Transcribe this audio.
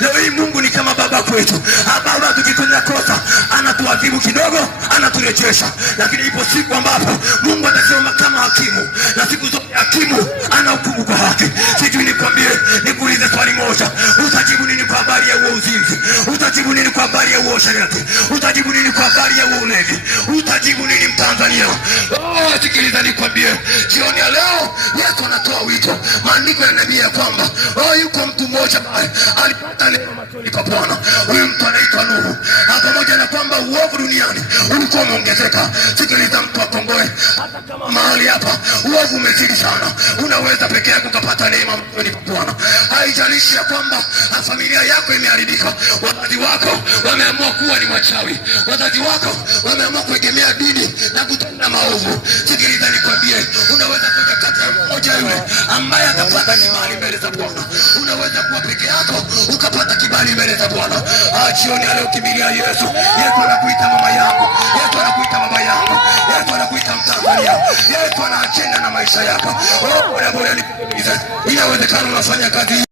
Leo hii Mungu ni kama baba kwetu. Baba tukifanya kosa anatuadhibu kidogo, anaturejesha, lakini ipo siku ambapo Mungu atasema kama hakimu, na siku zote hakimu anahukumu kwa haki. Sijui nikwambie, nikuulize swali moja, utajibu nini kwa habari ya huo uzinzi? Utajibu nini kwa habari ya huo usherati? Utajibu nini kwa habari ya huo ulevi? Utajibu nini Mtanzania? Sikiliza nikwambie, jioni ya leo Yesu anatoa wito. Maandiko yananiambia kwamba yuko mtu mmoja alipata neema machoni pa Bwana. Huyu mtu anaitwa Nuhu. Pamoja na kwamba uovu duniani ulikuwa umeongezeka, sikiliza mtu wa Kongoe, hata kama mahali hapa uovu umezidi sana, unaweza peke yako kupata neema machoni pa Bwana. Haijalishi ya kwamba familia yako imeharibika, wazazi wako wameamua kuwa ni wachawi, wazazi wako wameamua kuegemea dini na kutenda maovu. Sikiliza nikwambie, unaweza kuwa kati ya mmoja yule ambaye atapata kibali mbele za Bwana. Unaweza kuwa peke yako ukapata kibali mbele za Bwana. Jioni leo kimbilia Yesu. Yesu anakuita mama yako, Yesu anakuita baba yako, Yesu anakuita Mtanzania. Yesu ana ajenda na maisha yako. Bora nisikilize. Inawezekana unafanya kazi